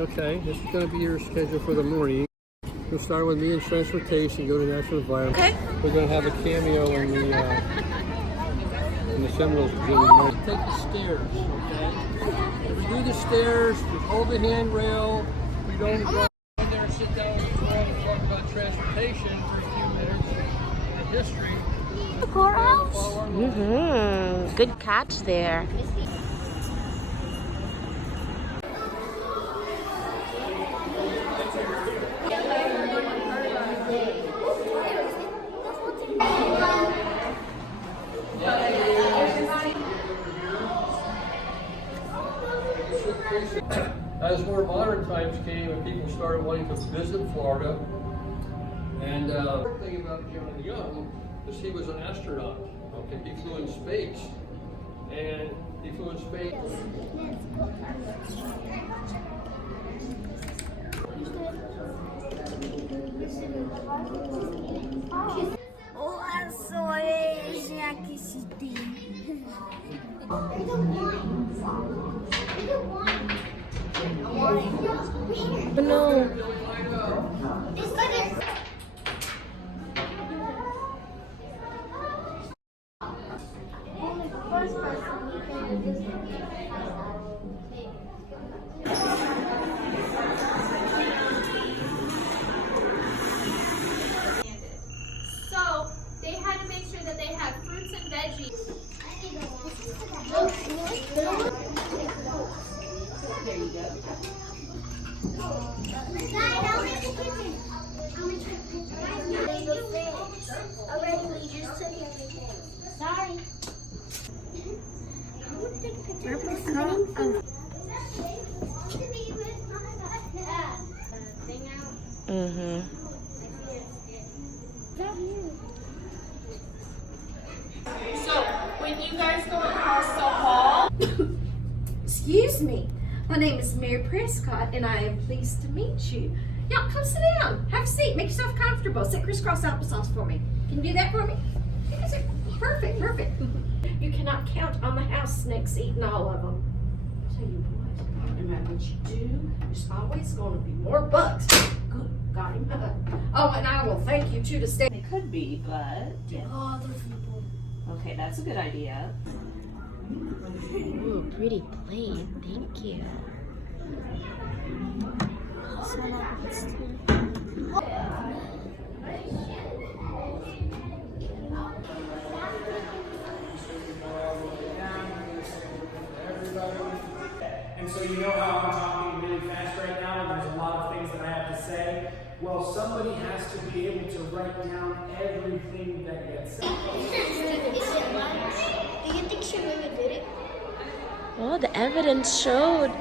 Okay, this is going to be your schedule for the morning. We'll start with me in transportation, go to natural environment. Okay. We're going to have a cameo in the Seminoles. Take the stairs, okay? If we do the stairs, we hold the handrail. We don't go in there and sit down and talk about transportation for a few minutes and history. Mm-hmm. Good catch there. As more modern times came and people started wanting to visit Florida, and the thing about John Young is he was an astronaut. Okay, he flew in space, and he flew in space. No. So they had to make sure that they had fruits and veggies. There you go. Sorry. Mm-hmm. So when you guys go across the hall. Excuse me. My name is Mary Prescott, and I am pleased to meet you. Y'all, come sit down. Have a seat. Make yourself comfortable. Sit crisscross applesauce for me. Can you do that for me? Yes, sir. Perfect, perfect. You cannot count on the house snakes eating all of them. I'll tell you what, no matter what you do, there's always going to be more bugs. Good, got him. Oh, and I will thank you, too, to stay. It could be, but yeah. Oh, other people. Okay, that's a good idea. Ooh, pretty plate. Thank you. And so you know how I'm talking really fast right now, and there's a lot of things that I have to say. Well, somebody has to be able to write down everything that gets said. Do you think she really did it? Well, the evidence showed.